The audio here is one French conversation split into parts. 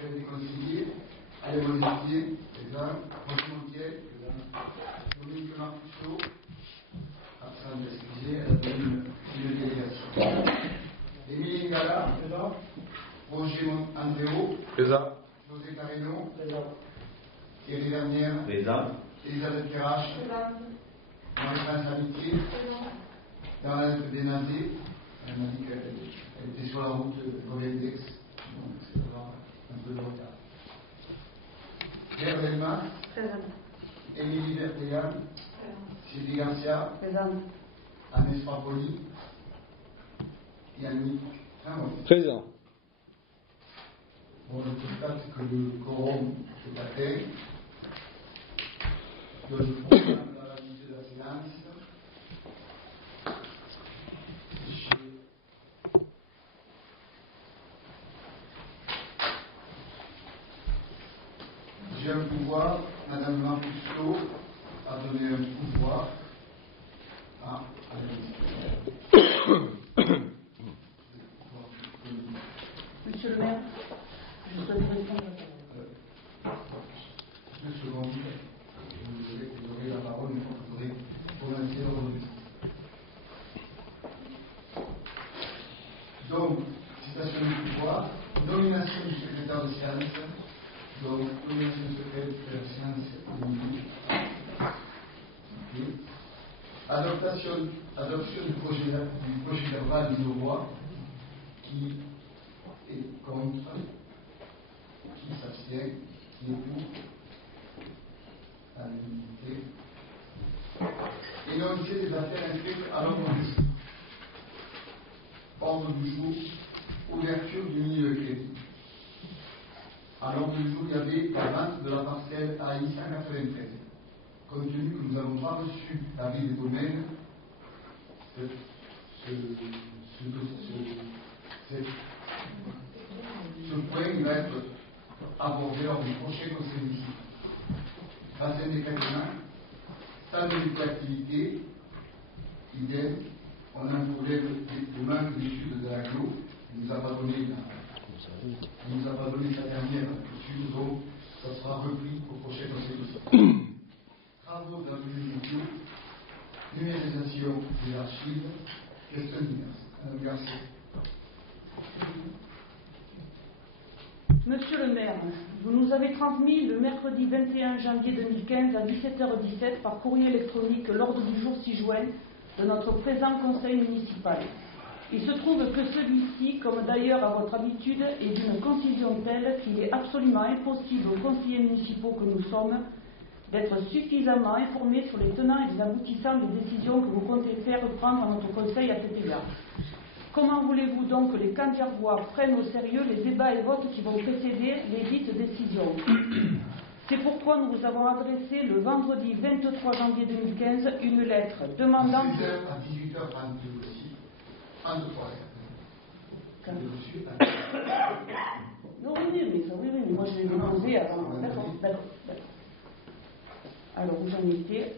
Chef des conseillers, Alain Monestier, présent, Roger Montiel, présent, Dominique Marcusseau, absent excusé, elle a donné une délégation. Émilie Ngala, présent, Roger Andréo, présent, José Carreno, présent, Thierry Vernière, présent, Elisabeth Perrache, présent, Marie-France Amitié, présent, Darlette Benazé, elle m'a dit qu'elle était sur la route Molenbeek, donc c'est un peu de retard. Claire Delmas, présent, Émilie Berthéan, Sylvie Garcia, présent, Agnès Papoli, Yannick Tramont. Présent. Bon, je constate que le quorum est atteint. Je proclame la validité de la séance. J'ai un pouvoir, Madame Marcusseau a donné un pouvoir à Monsieur le maire, je souhaite répondre à Deux secondes. Vous aurez la parole, mais vous aurez commencer aujourd'hui. Donc, citation du pouvoir, nomination du secrétaire de séance. Donc, nomination du secrétaire de séance. Okay. Adoption du projet verbal du loi qui est contre, qui s'abstient, qui est pour, à l'unité. Énoncé des affaires inscrites à l'ordre du jour. Ordre du jour, ouverture du milieu de crédit. À l'ordre du jour, il y avait la vente de la parcelle AI 193. Compte tenu que nous n'avons pas reçu l'avis des domaines, ce point il va être abordé lors du prochain conseil d'ici. Bassin des quatrièmes, salle de l'activité, idem, on a un problème de manque d'études de l'aglo, il ne nous a pas donné sa dernière étude, donc ça sera repris au prochain conseil d'ici. Travaux d'avenue Montio, numérisation des archives, question diverses. Madame Garcia. Monsieur le maire, vous nous avez transmis le mercredi 21 janvier 2015 à 17h17 par courrier électronique l'ordre du jour 6 juin de notre présent conseil municipal. Il se trouve que celui-ci, comme d'ailleurs à votre habitude, est d'une concision telle qu'il est absolument impossible aux conseillers municipaux que nous sommes d'être suffisamment informés sur les tenants et les aboutissants des décisions que vous comptez faire prendre à notre conseil à cet égard. Comment voulez-vous donc que les Candiarvois prennent au sérieux les débats et votes qui vont précéder les dites décisions? C'est pourquoi nous vous avons adressé le vendredi 23 janvier 2015 une lettre demandant... À 18h22 aussi, 23h. Non, oui, mais moi je l'ai déposé avant. D'accord. Alors, où j'en étais,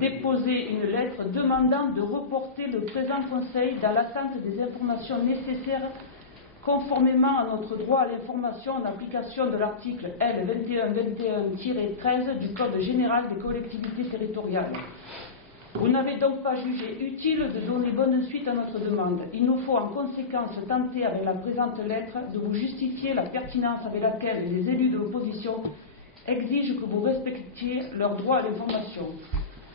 déposer une lettre demandant de reporter le présent conseil dans l'attente des informations nécessaires conformément à notre droit à l'information en application de l'article L. 2121-13 du Code général des collectivités territoriales. Vous n'avez donc pas jugé utile de donner bonne suite à notre demande. Il nous faut en conséquence tenter avec la présente lettre de vous justifier la pertinence avec laquelle les élus de l'opposition exigent que vous respectiez leur droit à l'information.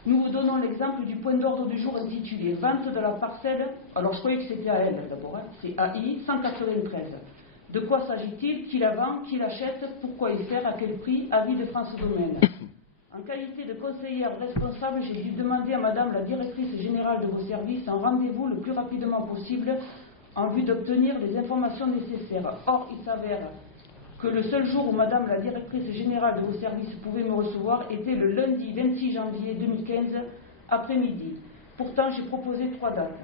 Nous vous donnons l'exemple du point d'ordre du jour intitulé « Vente de la parcelle ». Alors je croyais que c'était AL d'abord, c'est AI 193. De quoi s'agit-il? Qui la vend? Qui l'achète? Pourquoi y faire? À quel prix? Avis de France Domaine. En qualité de conseillère responsable, j'ai dû demander à Madame la directrice générale de vos services un rendez-vous le plus rapidement possible en vue d'obtenir les informations nécessaires. Or, il s'avère que le seul jour où Madame la directrice générale de vos services pouvait me recevoir était le lundi 26 janvier 2015 après-midi. Pourtant, j'ai proposé 3 dates.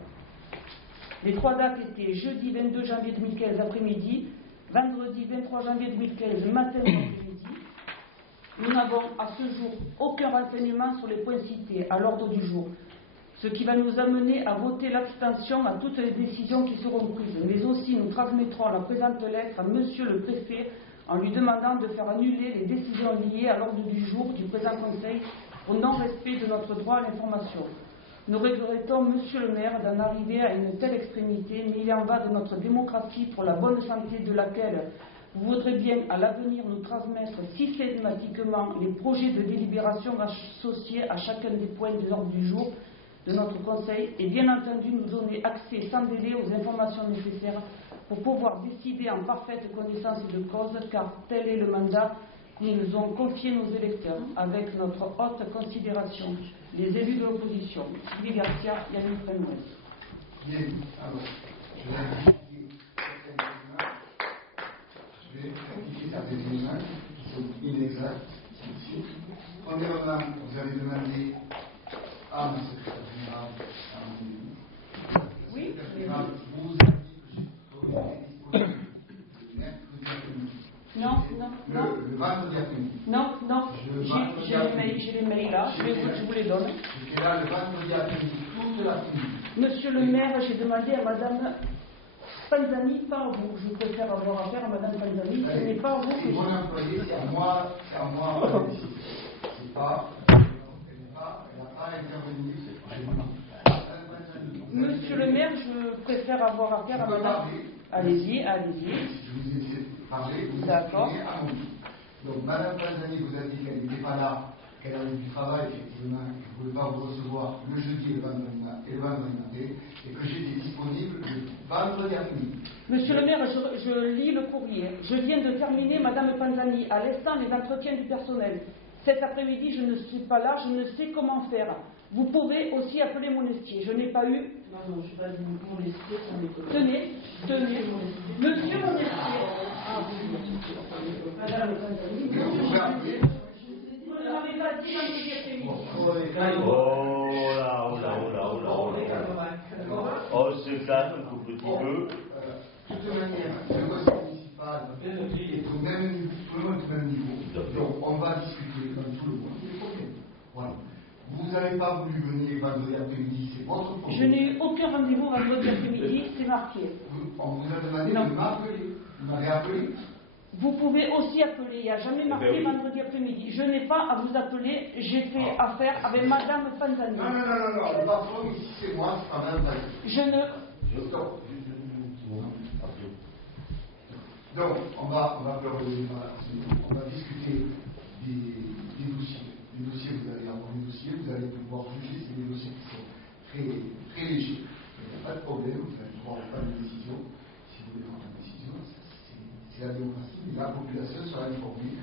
Les 3 dates étaient jeudi 22 janvier 2015 après-midi, vendredi 23 janvier 2015 matin après-midi. Nous n'avons à ce jour aucun renseignement sur les points cités à l'ordre du jour. ce qui va nous amener à voter l'abstention à toutes les décisions qui seront prises. Mais aussi, nous transmettrons la présente lettre à Monsieur le Préfet en lui demandant de faire annuler les décisions liées à l'ordre du jour du présent Conseil au non-respect de notre droit à l'information. Nous regrettons, Monsieur le maire, d'en arriver à une telle extrémité, mais il en va de notre démocratie pour la bonne santé de laquelle vous voudrez bien à l'avenir nous transmettre systématiquement les projets de délibération associés à chacun des points de l'ordre du jour de notre Conseil et bien entendu nous donner accès sans délai aux informations nécessaires pour pouvoir décider en parfaite connaissance de cause, car tel est le mandat que nous ont confié nos électeurs, avec notre haute considération, les élus de l'opposition, Sylvie Garcia, Yannick Fenouès. Bien, alors, je vais rectifier certains éléments qui sont inexacts. Premièrement, vous avez demandé à mon secrétaire général, Oui, vous avez dit que j'aurais été disponible le mercredi après-midi. Non. Le vendredi après-midi. Non, j'ai les mails là, je vous les donne. J'étais là le vendredi après-midi, toute l'après-midi. Monsieur le maire, j'ai demandé à Madame Panzani, pas à vous. Je préfère avoir affaire à Madame Panzani, ce n'est pas à vous que c'est mon employé, c'est à moi la décision. C'est pas, elle n'a pas intervenu. Monsieur le maire, je préfère avoir affaire à Madame. Allez-y. Je vous ai parlé, vous D'accord. exprimez à mon tour. Donc, Madame Panzani vous a dit qu'elle n'était pas là, qu'elle avait du travail, effectivement, que je ne pouvais pas vous recevoir le jeudi et le vendredi matin, et que j'étais disponible le vendredi après-midi. Monsieur le maire, je lis le courrier. Je viens de terminer, Madame Panzani, à l'instant les entretiens du personnel. Cet après-midi, je ne suis pas là, je ne sais comment faire. Vous pouvez aussi appeler Monestier. Je n'ai pas eu... Non, je ne suis pas Monestier, ça m'étonne. Tenez. Monsieur Monestier. Madame Panzani, Vous pouvez appeler. vous ne m'avez pas dit vendredi après-midi. Oh, se calme un tout petit peu. De toute manière, le conseil municipal est au même niveau, tout le monde est au même niveau. Donc, on va discuter comme tout le monde des problèmes. Voilà. Vous n'avez pas voulu venir vendredi après-midi, c'est votre problème. Je n'ai eu aucun rendez-vous vendredi après-midi, c'est marqué. On vous a demandé Non. de m'appeler. Vous m'avez appelé. Vous pouvez aussi appeler, il n'y a jamais marqué oui. vendredi après-midi. Je n'ai pas à vous appeler, j'ai fait affaire avec Madame Panzani. Non, le patron ici c'est moi, c'est pas même pas. Je ne... Donc, on va discuter des dossiers. Les dossiers, vous allez avoir des dossiers, vous allez pouvoir juger, c'est des dossiers qui sont très, très légers. Il n'y a pas de problème, vous allez pouvoir prendre une décision. Si vous voulez prendre une décision, c'est la démocratie, mais la population sera informée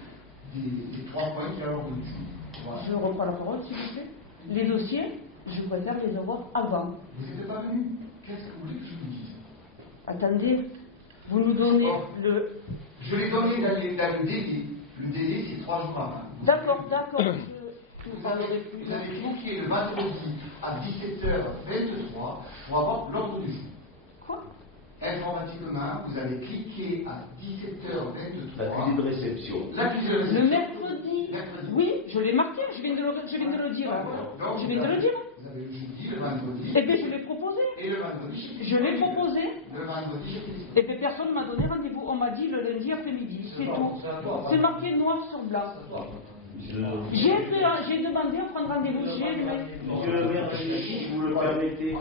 des 3 points qu'il y a à l'ordre du jour. Voilà. Je reprends la parole, s'il vous plaît. Les dossiers, je préfère les avoir avant. Vous n'êtes pas venu. Qu'est-ce que vous voulez que je vous dise? Attendez, vous nous donnez le... Je l'ai donné dans le délai. Le délai, c'est 3 jours avant. D'accord. Vous avez cliqué le vendredi à 17h23 pour avoir l'ordre du jour. Quoi? Informatiquement, vous avez cliqué à 17h23. L'accusé de réception. L'accusé de Le réception. mercredi. Oui, je l'ai marqué, je viens de le dire. Donc, Je viens de le dire. Vous avez le jeudi, le vendredi. Eh bien, je l'ai proposé. Et le vendredi. Je l'ai proposé. Le vendredi, j'étais disponible. Et puis personne ne m'a donné rendez-vous. On m'a dit le lundi après-midi. C'est tout. C'est marqué noir sur blanc. J'ai demandé à prendre rendez-vous chez lui. Monsieur le maire, si vous le permettez,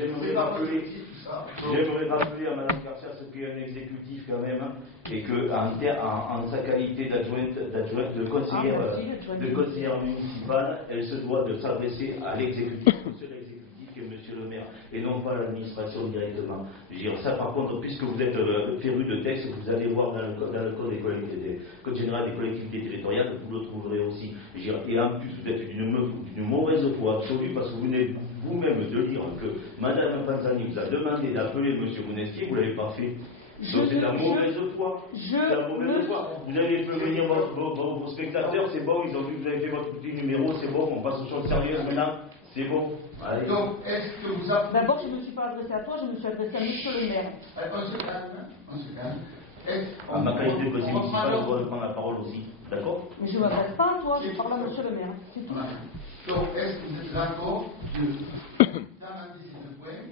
j'aimerais rappeler à Mme Garcia ce qu'est un exécutif quand même, et qu'en sa qualité de conseillère municipale, elle se doit de s'adresser à l'exécutif, au seul exécutif qui est Monsieur le maire, et non pas à l'administration directement. Je veux dire, ça par contre, puisque vous êtes féru de texte, vous allez voir dans le code général des collectivités territoriales, vous le trouverez aussi. Je veux dire, et en plus, vous êtes d'une mauvaise foi absolue, parce que vous venez vous-même de dire que Mme Panzani vous a demandé d'appeler M. Monestier, vous ne l'avez pas fait. Donc c'est la mauvaise foi. C'est la mauvaise foi. Vous avez fait venir vos spectateurs, c'est bon, ils ont vu que vous avez fait votre petit numéro, c'est bon, on passe aux choses sérieuses maintenant, c'est bon. Allez. Donc, est-ce que vous avez... D'abord, je ne me suis pas adressée à toi, je me suis adressée à monsieur le maire. On se calme. En ma qualité de conseiller municipal, je dois prendre la parole aussi. D'accord? Mais je ne m'adresse pas à toi, je parle à monsieur le maire. C'est tout. Donc, est-ce que vous êtes d'accord d'amender ces deux points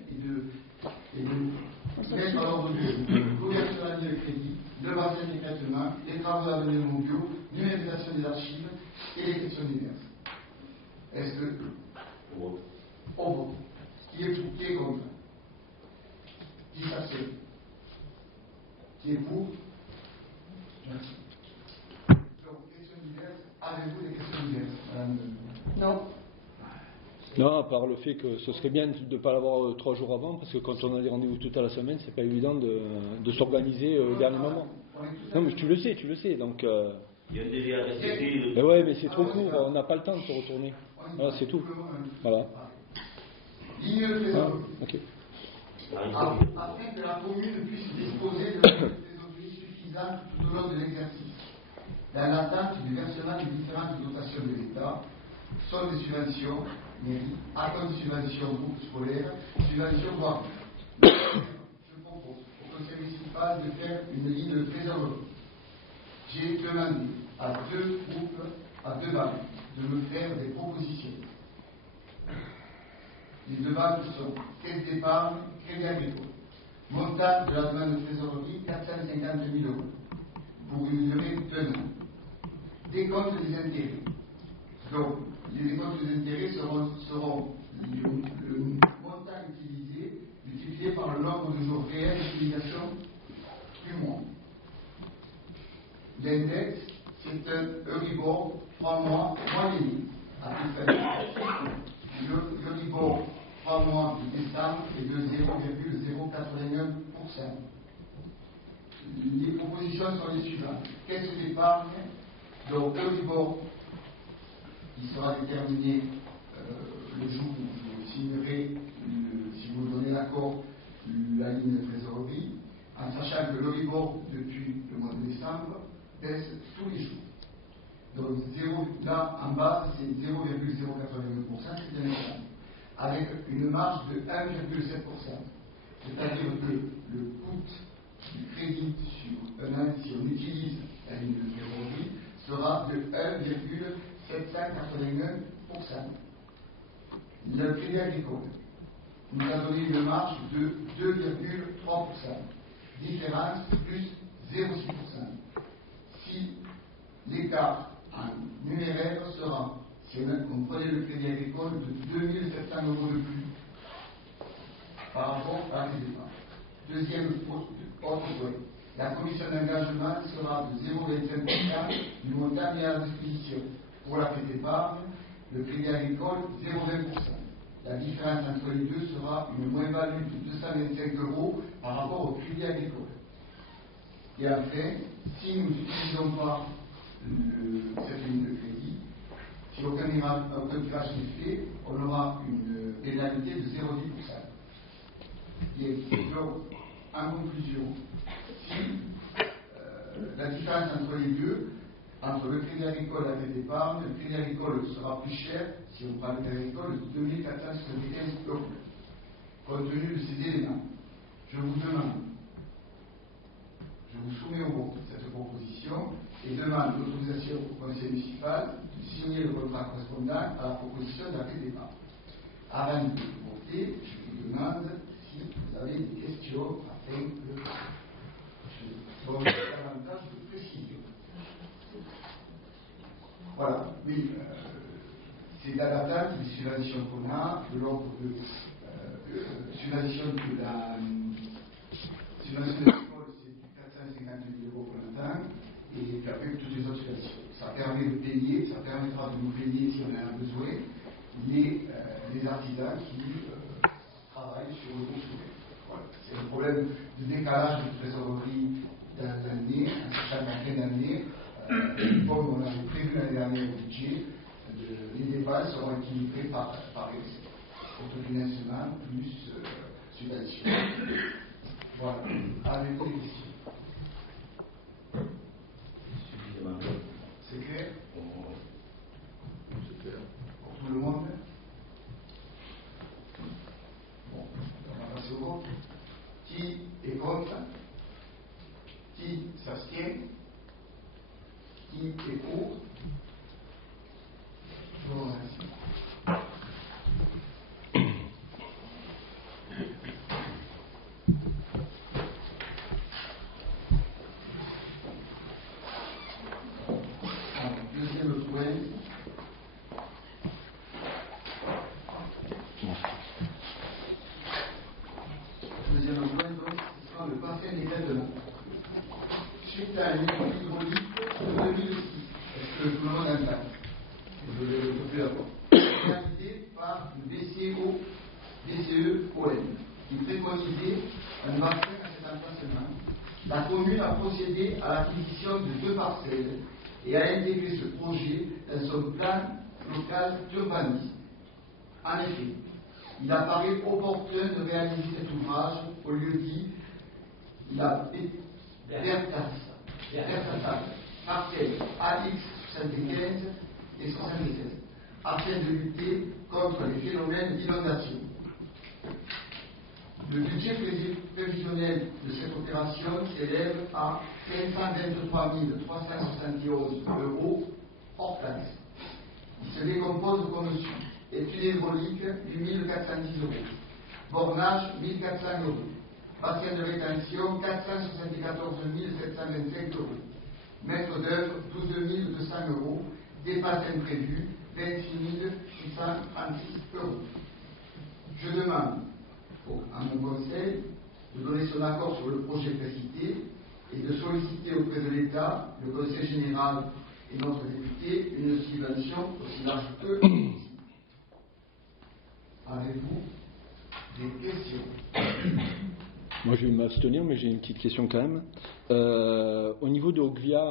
et de mettre à l'ordre du jour l'ouverture de la ligne de crédit, le bassin d'éclatement, les travaux d'avenir mondiaux, numérisation des archives et les questions diverses? Est-ce que on vote? Qui est pour? Qui est contre? Qui s'abstient? Qui est pour? Merci. Donc, questions diverses. Avez-vous des questions diverses, madame? Non. Non, à part le fait que ce serait bien de ne pas l'avoir 3 jours avant, parce que quand on a des rendez-vous toute la semaine, c'est pas évident de s'organiser au dernier moment. Non, mais tu le sais, donc... Il y a un délai à respecter. Mais ouais, mais c'est trop court, on n'a pas le temps de se retourner. Voilà, c'est tout. Voilà. Ok. Afin que la commune puisse disposer de trésorerie suffisante tout au long de l'exercice, dans l'attente du versement des différentes dotations de l'État, sont des subventions, mairie, accords de subvention groupe scolaire, subvention voirie. Je propose au conseil municipal de faire une ligne de trésorerie. J'ai demandé à 2 groupes, à 2 banques, de me faire des propositions. Les 2 banques sont Caisse d'épargne, Crédit Agricole. Montant de la demande de trésorerie, 450 000 euros, pour une durée de 2 ans. Décompte des intérêts. Donc, les décomptes des intérêts seront le montant utilisé multiplié par le nombre de jours réels d'utilisation du mois. L'index, c'est un Euribor 3 mois moyenné, à plus faible. L'Euribor 3 mois de décembre est de 0,081%. Les propositions sont les suivantes. Caisse d'épargne, donc Euribor, qui sera déterminé le jour où vous signerez, si vous donnez l'accord, la ligne de trésorerie, en sachant que l'Euribor, depuis le mois de décembre, baisse tous les jours. Donc, là, en bas, c'est 0,081%, c'est un exemple, avec une marge de 1,7%. C'est-à-dire que le coût du crédit sur un an, si on utilise la ligne de trésorerie, sera de 1,781%. Le crédit agricole nous a donné une marge de 2,3%, différence plus 0,6%. Si l'écart en numéraire sera, si on prenait le crédit agricole, de 2700 euros de plus par rapport à la caisse d'épargne. Deuxième autre point, la commission d'engagement sera de 0,25% du montant mis à la disposition. Pour la caisse d'épargne, le crédit agricole, 0,20%. La différence entre les deux sera une moins-value de 225 euros par rapport au crédit agricole. Et enfin, si nous n'utilisons pas cette ligne de crédit, si aucun tirage n'est fait, on aura une pénalité de 0,10%. Et donc, en conclusion, si la différence entre les deux, entre le crédit agricole et la caisse d'épargne, le crédit agricole sera plus cher, si on prend le crédit agricole, de 2475 euros. Compte tenu de ces éléments, je vous soumets au vote cette proposition et demande l'autorisation au conseil municipal de signer le contrat correspondant à la proposition de la caisse d'épargne. Avant de voter, je vous demande si vous avez des questions afin que je donne davantage de précision. Voilà, oui, c'est dans l'attente des subventions qu'on a, de l'ordre de subvention de la subvention de l'école, c'est 450 000 euros pour l'instant, et après toutes les autres subventions. Ça permet de payer, ça permettra de nous payer si on en a besoin, les artisans qui travaillent sur le construit. Voilà. C'est un problème de décalage de trésorerie dans l'année, en sachant qu'en fin d'année, comme on avait prévu l'année dernière au budget, les dépenses seront équilibrées par autofinancement plus subvention. Voilà. Avez-vous des questions? C'est clair? C'est clair. Pour tout le monde? Bon, on va passer au vote. Qui est contre? Qui s'abstient? Qui est pour? Je vous remercie. Maintenant, suite à une étude hydraulique de 2006, est-ce que tout le monde entend? Je vais le couper d'abord. Réalisée par le BCEOM, qui préconisait un bassin à cet emplacement. La commune a procédé à l'acquisition de 2 parcelles et a intégré ce projet dans son plan local d'urbanisme. En effet, il apparaît opportun de réaliser cet ouvrage au lieu dit la Berthasalle, parcelle AX 75 et 76, afin de lutter contre les phénomènes d'inondation. Le budget prévisionnel de cette opération s'élève à 523 371 € hors taxe. Il se décompose comme suit. Étude hydraulique, 8 410 €. Bornage, 1 400 €. Bassin de rétention, 474 725 €. Maître d'œuvre, 12 200 €. Dépenses imprévues, 26 636 €. Je demande à mon conseil de donner son accord sur le projet précité et de solliciter auprès de l'État, le Conseil général et notre député une subvention aussi large que possible. Avez-vous des questions? Moi, je vais m'abstenir, mais j'ai une petite question quand même. Au niveau de Ogvia,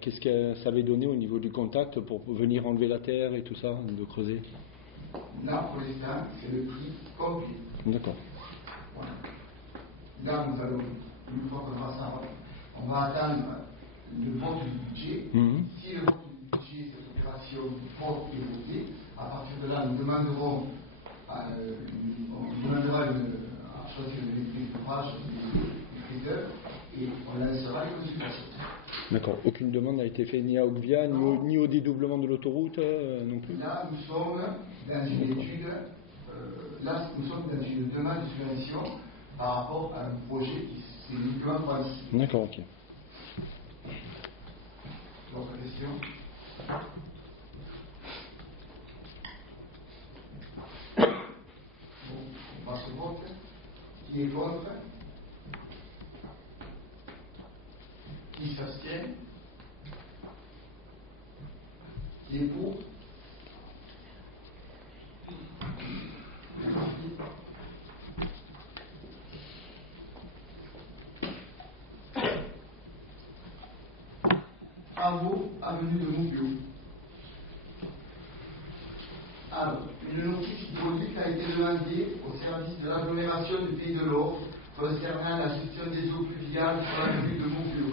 qu'est-ce que ça avait donné au niveau du contact pour venir enlever la terre et tout ça, de creuser? Là, pour l'instant, c'est le prix complet. D'accord. Voilà. Là, nous allons, une fois qu'on aura ça, on va attendre le vote du budget. Si le vote du budget, cette opération vote est votée, à partir de là, nous demanderons à choisir le maîtrise d'ouvrage du traiteur et on lancera les consultations. D'accord. Aucune demande n'a été faite ni à Ogvia, ni au dédoublement de l'autoroute non plus? Là, nous sommes dans une étude, nous sommes dans une demande de subvention par rapport à un projet qui c'est uniquement pour ici. D'accord, ok. D'autres questions? Bon, on passe au vote. Qui est contre? Qui s'abstient? Qui est pour? Merci. Travaux avenue de Moubio. Alors, une notice hydraulique a été demandée au service de l'agglomération du Pays de l'Or concernant la gestion des eaux pluviales sur l'avenue de Moubio.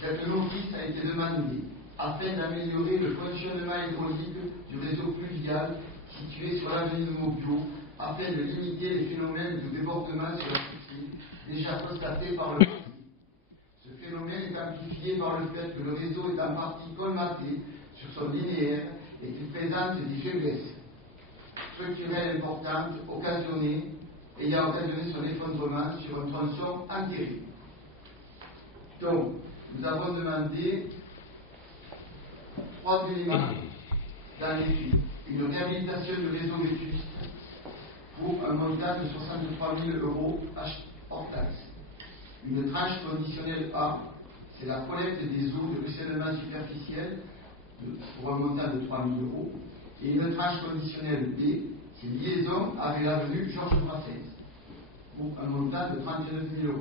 Cette notice a été demandée afin d'améliorer le fonctionnement hydraulique du réseau pluvial situé sur l'avenue de Moubio, afin de limiter les phénomènes de débordement sur la cité déjà constatés par le passé. Ce phénomène est amplifié par le fait que le réseau est en partie colmaté sur son linéaire et qu'il présente des faiblesses structurelles importantes ayant occasionné son effondrement sur un tronçon enterré. Donc, nous avons demandé 3 éléments dans l'étude. Une réhabilitation du réseau vétuste pour un montant de 63 000 € hors taxe. Une tranche conditionnelle A, c'est la collecte des eaux de ruissellement superficiel pour un montant de 3 000 €. Et une tranche conditionnelle B, c'est liaison avec l'avenue Georges Brassens pour un montant de 39 000 €,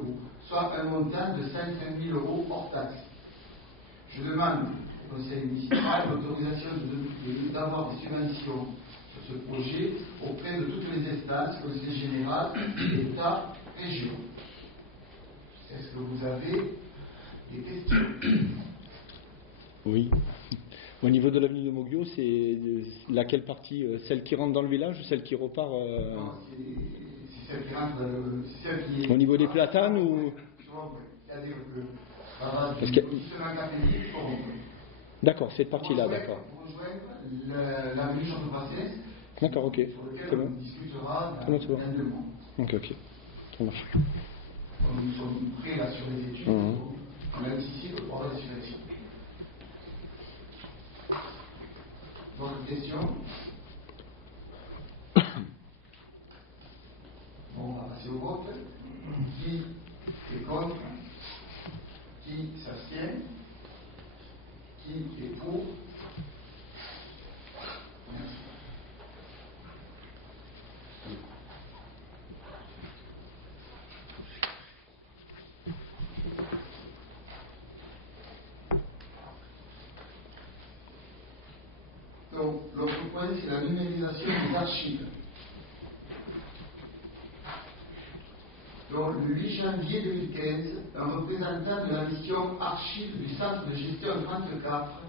soit un montant de 55 000 € hors taxe. Je demande au Conseil municipal l'autorisation d'avoir des subventions sur ce projet auprès de toutes les instances, Conseil général, État, région. Est-ce que vous avez des questions? Oui. Au niveau de l'avenue de Moubio, c'est laquelle partie? Celle qui rentre dans le village ou celle qui repart Non, c'est celle qui rentre dans le... Celle qui est... Au niveau des platanes ou... C'est-à-dire que ça va du chemin catholique au rond-point. D'accord, cette partie-là, d'accord. Pour rejoindre l'avenue Georges Brassens. D'accord, ok. Sur lequel on discutera dans 2 mois. Ok, ça marche. Nous sommes prêts là sur les études, on a ici pour avoir des subventions. D'autres questions? Bon, on va passer au vote. Qui est contre? Qui s'abstient? Qui est pour? Merci. Donc, l'autre point, c'est la numérisation des archives. Donc, le 8 janvier 2015, un représentant de la mission archives du centre de gestion 34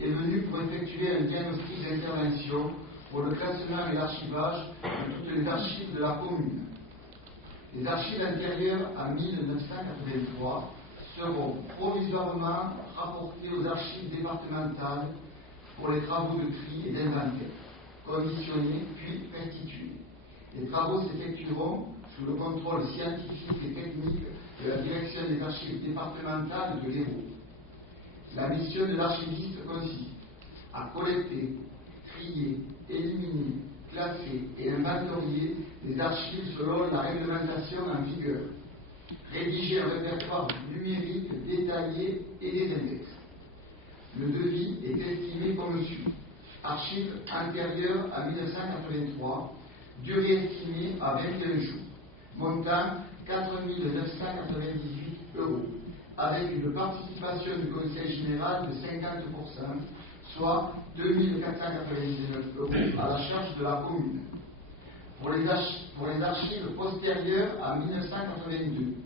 est venu pour effectuer un diagnostic d'intervention pour le classement et l'archivage de toutes les archives de la commune. Les archives antérieures à 1983 seront provisoirement rapportées aux archives départementales pour les travaux de tri et d'inventaire, conditionnés puis restitués. Les travaux s'effectueront sous le contrôle scientifique et technique de la direction des archives départementales de l'Hérault. La mission de l'archiviste consiste à collecter, trier, éliminer, classer et inventorier les archives selon la réglementation en vigueur, rédiger un répertoire numérique détaillé et des index. Le devis est estimé comme suit. Archives antérieures à 1983, durée estimée à 21 jours. Montant 4 998 €, avec une participation du Conseil général de 50%, soit 2 499 € à la charge de la commune. Pour les archives postérieures à 1982,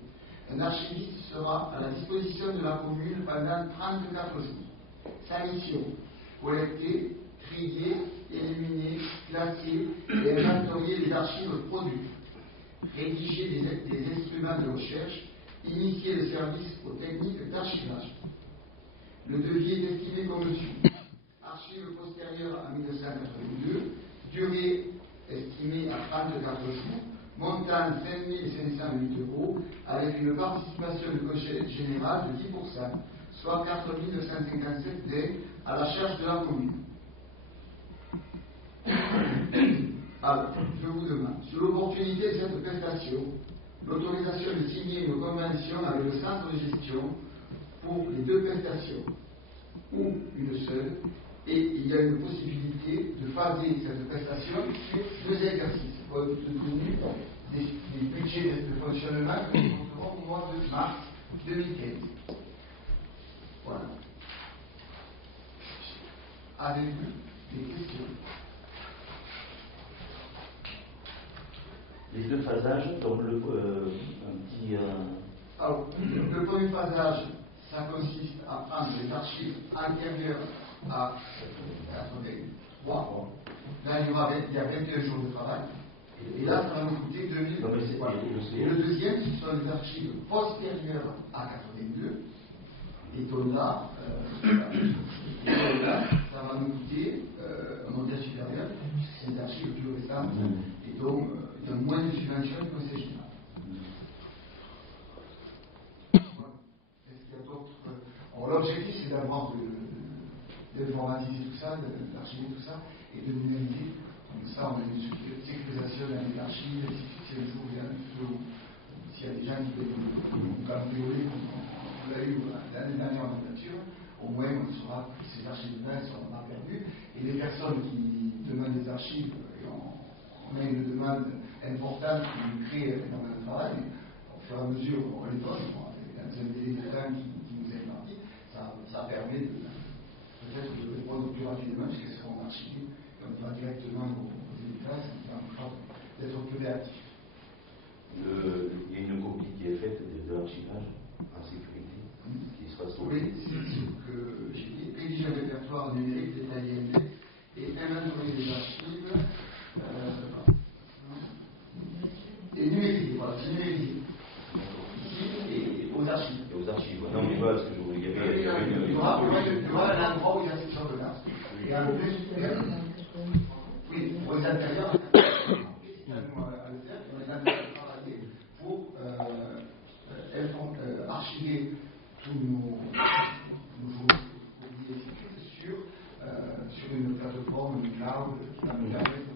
un archiviste sera à la disposition de la commune pendant 34 jours. Sa mission: collecter, trier, éliminer, classer et inventorier les archives produites, rédiger des instruments de recherche, initier le service aux techniques d'archivage. Le devis est estimé comme suit. Archives postérieures à 1982, durée estimée à 34 jours, montant 5 508 €, avec une participation du Conseil général de 10%, soit 4 957 € à la charge de la commune. Alors, je vous demande, sur l'opportunité de cette prestation, l'autorisation de signer une convention avec le centre de gestion pour les deux prestations, ou une seule, et il y a une possibilité de phaser cette prestation sur 2 exercices, compte tenu des budgets de fonctionnement que nous compterons au mois de mars 2015. Voilà. Avez-vous des questions? Les deux phasages, donc un petit. Alors, le premier phasage, ça consiste à prendre les archives antérieures à 83. Là, il y a 21 jours de travail. Et là, ça va nous coûter 2000 €. Et le deuxième, ce sont les archives postérieures à 82. Et donc là, ça va nous coûter un montant supérieur, puisque c'est des archives plus récentes. Et donc, il y a moins de subventions du Conseil général. Est-ce qu'il y a d'autres. L'objectif, c'est d'avoir d'informatiser tout ça, d'archiver tout ça, et de numériser. Donc ça, on a une sécurisation dans les archives, si le jour vient, s'il y a des gens qui veulent nous cambrioler, on l'a eu l'année dernière en nature, au moins on saura que ces archives-là ne seront pas perdues. Et les personnes qui demandent des archives, on a une demande importante qui nous crée énormément de travail, au fur et à mesure on les donne, dans un délai de temps qui nous est imparti, ça permet peut-être de répondre plus rapidement puisqu'elles seront archivées, et on va directement aux états, ça nous permettra d'être plus réactifs. Il y a une copie qui est faite de l'archivage en sécurité, qui sera sauvée. Oui, c'est ce que j'ai dit. Rédiger un répertoire numérique détaillé et inventorier les archives et numériser, voilà, c'est numériser. Ici et aux archives. Et aux archives. Non, mais voilà, parce que il y aura un endroit où il y a cette chose-là. Et en plus, oui, pour les intérieurs, à le faire, on est en train de travailler pour archiver tous nos sur une plateforme, une cloud, qui va nous permettre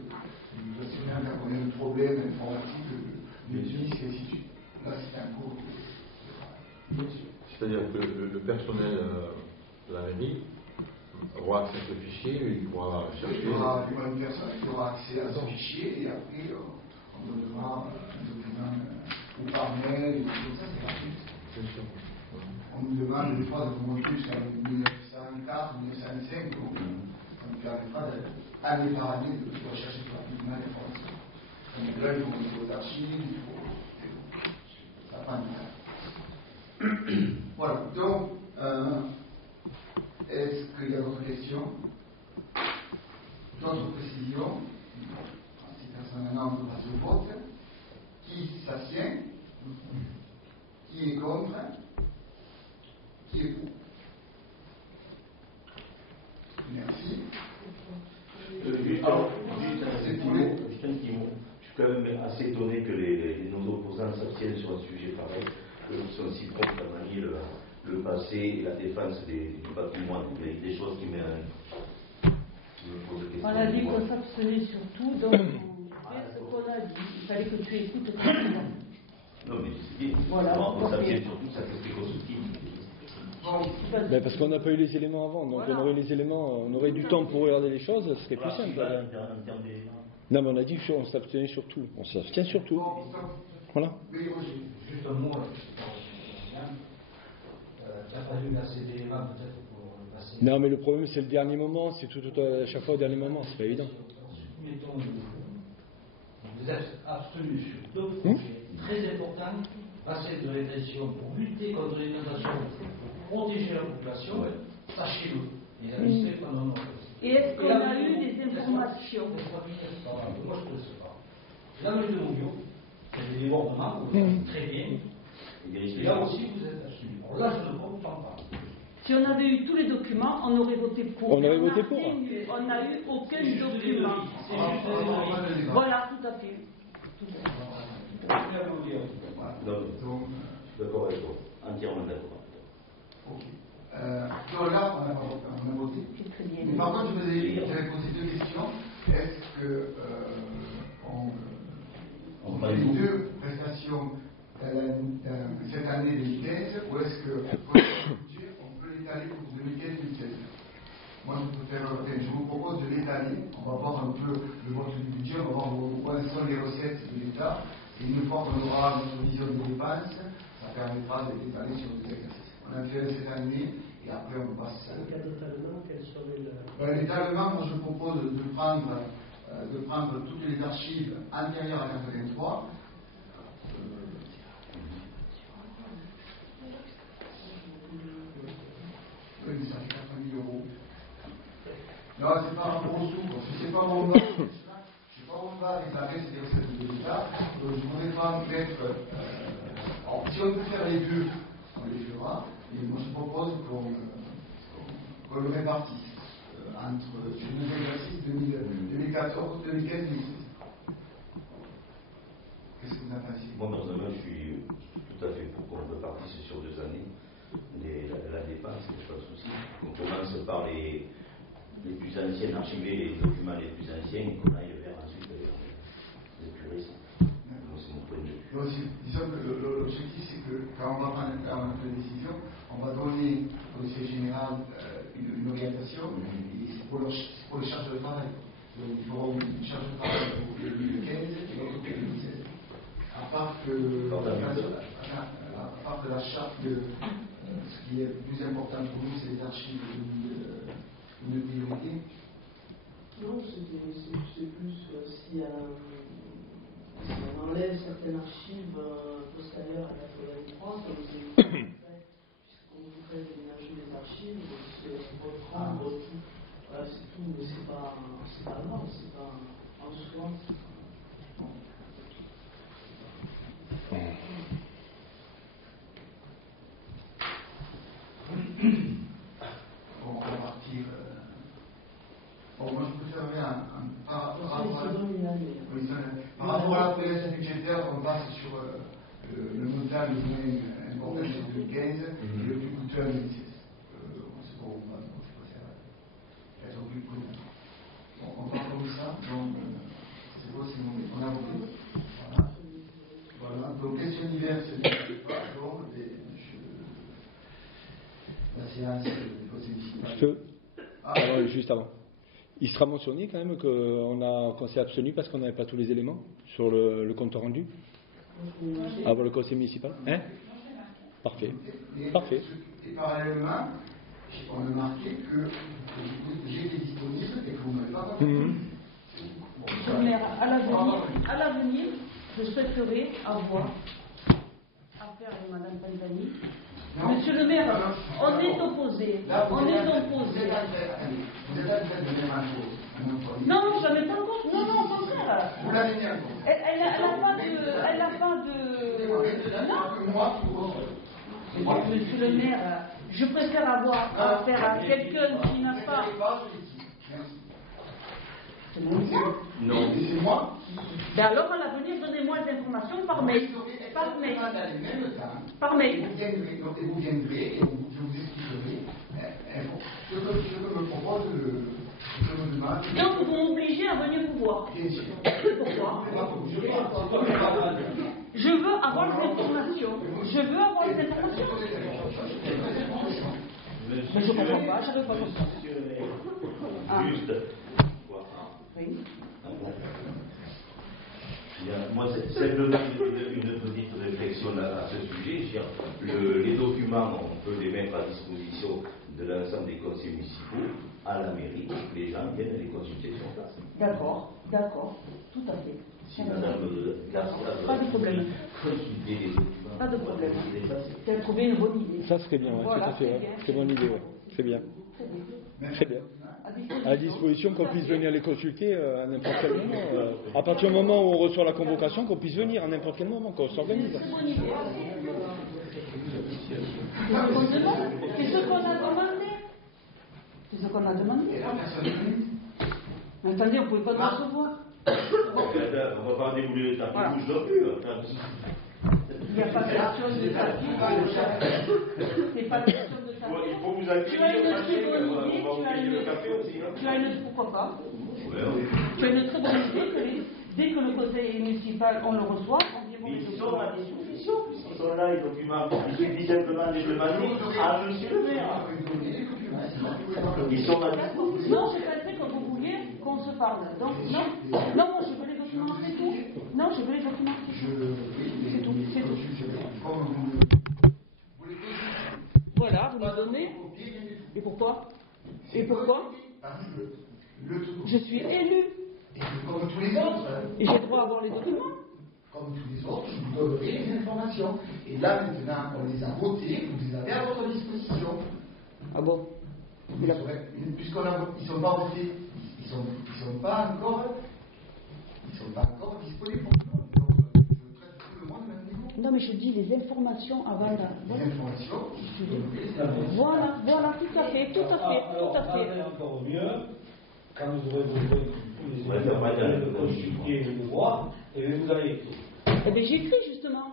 de souvenir quand on a un problème informatique, de disque et ainsi de suite. Là, c'est un cours de travail. C'est-à-dire que le personnel de la mairie aura accès à ce fichier, il pourra chercher. Il y aura une personne qui aura accès à ce fichier et après on donnera un document ou par mail, ou comme ça, c'est gratuit. On nous demande des fois de remonter jusqu'à 1904, 1905, donc ça nous permettra année par année de rechercher rapidement l'information. Donc là, il faut monter aux archives, ça prend du temps. Voilà, donc, est-ce qu'il y a d'autres questions? D'autres précisions? Si personne maintenant, on peut passer au vote. Qui s'abstient? Qui est contre? Qui est pour? Merci. Juste un petit mot. Je suis quand même assez étonné que nos opposants s'abstiennent sur un sujet pareil, qui sont si prompts à manier le passé et la défense du patrimoine. Des choses qui me posent des questions. On a dit qu'on s'abstenait surtout, donc on fait ce qu'on a dit. Il fallait que tu écoutes tout le monde. Non, mais c'est bien. Voilà, on s'abstient surtout, ça fait constructif. Ben parce qu'on n'a pas eu les éléments avant, donc voilà. On aurait les éléments, on aurait du temps pour regarder les choses, ce serait plus simple. Non, mais on a dit qu'on s'abstenait sur tout. On s'abstient sur tout. Voilà. Juste un mot, il a fallu assez d'éléments peut-être pour le passer. Non, mais le problème c'est le dernier moment, c'est tout à chaque fois au dernier moment, c'est pas évident. Mettons, vous êtes abstenus sur deux projets très importants, passer de rétention pour lutter contre l'inondation, pour protéger la population, sachez-le. Et est-ce qu'on a eu des informations? Moi je ne sais pas. Là, le Mondiaux, c'est des débordements, vous faites très bien. Et là aussi, vous êtes abstenus. Alors là, je ne comprends pas. Si on avait eu tous les documents, on aurait voté pour. On aurait voté pour. On n'a eu aucun document. Voilà, tout à fait. D'accord avec toi. Entièrement d'accord. Ok. Donc là, on a voté. Mais par contre, j'avais posé deux questions. Est-ce que on fait les deux prestations cette année 2015 ou est-ce que on peut l'étaler pour 2015-2016? Moi, je vous propose de l'étaler. On va voir un peu le vote du budget, on va voir quelles sont les recettes de l'État. Et une fois qu'on aura notre vision de dépenses, ça permettra de l'étaler sur des exercices. On a fait cette année et après on passe. L'étalement, moi je propose de prendre toutes les archives antérieures à 1983. Oui, ça fait 4 000 €. Non, c'est par rapport aux sous, parce que c'est pas mon bas. C'est pas mon bas réclamer, c'est des recettes de l'État. Donc je ne voudrais pas mettre. Alors, si on peut faire les deux, on les fera. Et moi je propose qu'on le répartisse entre sur deux exercices 2014, 2015, 2016. Qu'est-ce que vous en pensez? Moi, personnellement, je suis tout à fait pour qu'on répartisse sur 2 années la dépense, il n'y a pas de souci. On commence par les plus anciens, archiver les documents les plus anciens et qu'on aille vers ensuite les plus récents. C'est mon point de vue. Disons que l'objectif, c'est que quand on va prendre une décision, on va donner au dossier général une orientation et c'est pour les charges de travail. Donc, il faudra une charge de travail pour 2015 et l'autre pour 2016. À part que la charte de ce qui est le plus important pour nous, c'est les archives de priorité. Non, c'est plus si on enlève certaines archives postérieures à 83, comme c'est puisqu'on voudrait déménager les archives, c'est reprendre tout. Voilà, c'est tout, mais c'est pas grave, c'est pas en soi. On va partir. Bon, moi je préférerais par rapport à la prévision budgétaire, on passe sur le montant le moins important en 2015 et le plus coûteux en 2016. C'est pour moi, je préfère être plus prudent. Bon, on part comme ça, donc c'est possible, on a voté. Voilà. Donc question diverse, donc Garcia, c'est le conseil municipal. Alors, juste avant. Il sera mentionné quand même qu'on s'est abstenu parce qu'on n'avait pas tous les éléments sur le compte rendu avant le conseil municipal. Hein? Parfait. Parfait. Et parallèlement, on a marqué que j'étais disponible et que vous ne m'avez pas contacté. Monsieur le maire, à l'avenir, je souhaiterais avoir affaire avec Mme Panzani. Monsieur le maire, on est opposés. On est opposés. Vous êtes en train de donner un faux. Non, je ne l'ai pas encore. Non, au contraire. Vous l'avez mis en cause. Elle n'a pas de. Non. Monsieur le maire, je préfère avoir affaire à quelqu'un qui n'a pas. C'est non, c'est moi. Ben alors, à l'avenir, donnez-moi les informations par mail. Par mail. Par mail. Vous viendrez et je vous expliquerai ce que me propose le demande. Donc, vous m'obligez à venir vous voir. Bien sûr. Pourquoi? Je veux avoir les informations. Je veux avoir les informations. Mais je ne comprends pas, je ne veux pas comprendre. Juste. Oui. Moi, c'est simplement une petite réflexion à ce sujet. Les documents, on peut les mettre à disposition de l'ensemble des conseils municipaux à la mairie. Les gens viennent les consulter sur place. D'accord, tout à fait. Si Madame Garcia pas de problème. consulter les documents, pas de problème. Tu as trouvé une bonne idée. Ça serait bien, voilà, tout à fait. C'est une bonne idée, c'est bien. Très bien. À disposition qu'on puisse venir les consulter à n'importe quel moment. À partir du moment où on reçoit la convocation, qu'on puisse venir à n'importe quel moment, qu'on s'organise. C'est bonne idée. C'est ce qu'on a demandé. C'est ce qu'on a demandé. Mais attendez, on ne pouvait pas nous recevoir. On ne va pas débouler le tapis rouge non plus. Il n'y a pas question de tapis rouge. C'est pas question de tapis. Il faut vous accueillir. Tu as une très bonne idée. Tu as une pourquoi pas. Tu as une très bonne idée que dès que le conseil municipal on le reçoit, on dit bon. Ils sont à disposition. Ils sont là, les documents. Il suffit simplement de demander à monsieur le maire. Ils sont à disposition. Non, je pensais que vous vouliez qu'on se parle. Donc, non, moi je veux les documents, c'est tout. Non, je veux les documents. C'est tout. Voilà, vous me donnez. Et pourquoi? Je suis élu. Et comme tous les autres. Et j'ai droit à avoir les documents. Comme tous les autres, je vous donnerai les informations. Et là, maintenant, on les a votées, vous les avez à votre disposition. Ah bon? Puisqu'ils ne sont pas votés, ils sont pas encore disponibles pour tout le monde. Donc, je traite tout le monde au même niveau. Non, mais je dis les informations avant la. Les informations, voilà, tout à fait. Encore mieux, quand vous aurez besoin de consulter le droit, et vous allez écrire. Eh bien, j'ai écrit justement.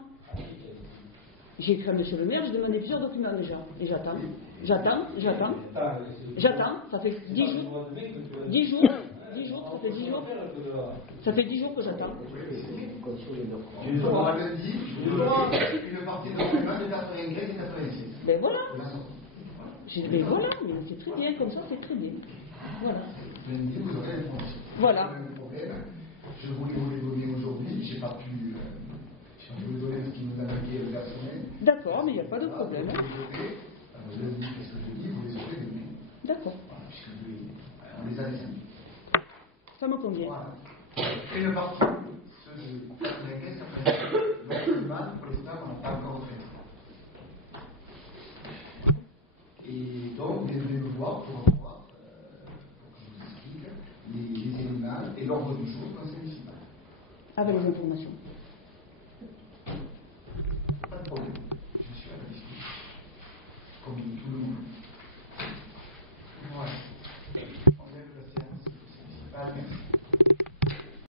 J'ai écrit à monsieur le maire, j'ai demandé plusieurs documents déjà. Et j'attends, ça fait 10 jours. 10 jours, ça fait 10 jours. Ça fait 10 jours que j'attends. On avait dit, une partie de document de 95 et 86. Ben voilà. Mais voilà, mais c'est très bien, comme ça c'est très bien. Voilà. Vous aurez l'information. Voilà. Le problème, je voulais vous les donner aujourd'hui, j'ai pas pu vous donner ce qui nous a manqué la semaine. D'accord, mais il n'y a pas de problème. Vous avez dit ce que je dis, vous les aurez demain. D'accord. Voilà, puisque on les a descendus. Ça me convient. Voilà. Et le parti, ceux de 95, le mal, pour l'instant, on n'a pas encore traité. Et donc, vous venez me voir pour voir, pour que je vous explique les éléments et l'ordre du jour du conseil municipal. Avec les informations.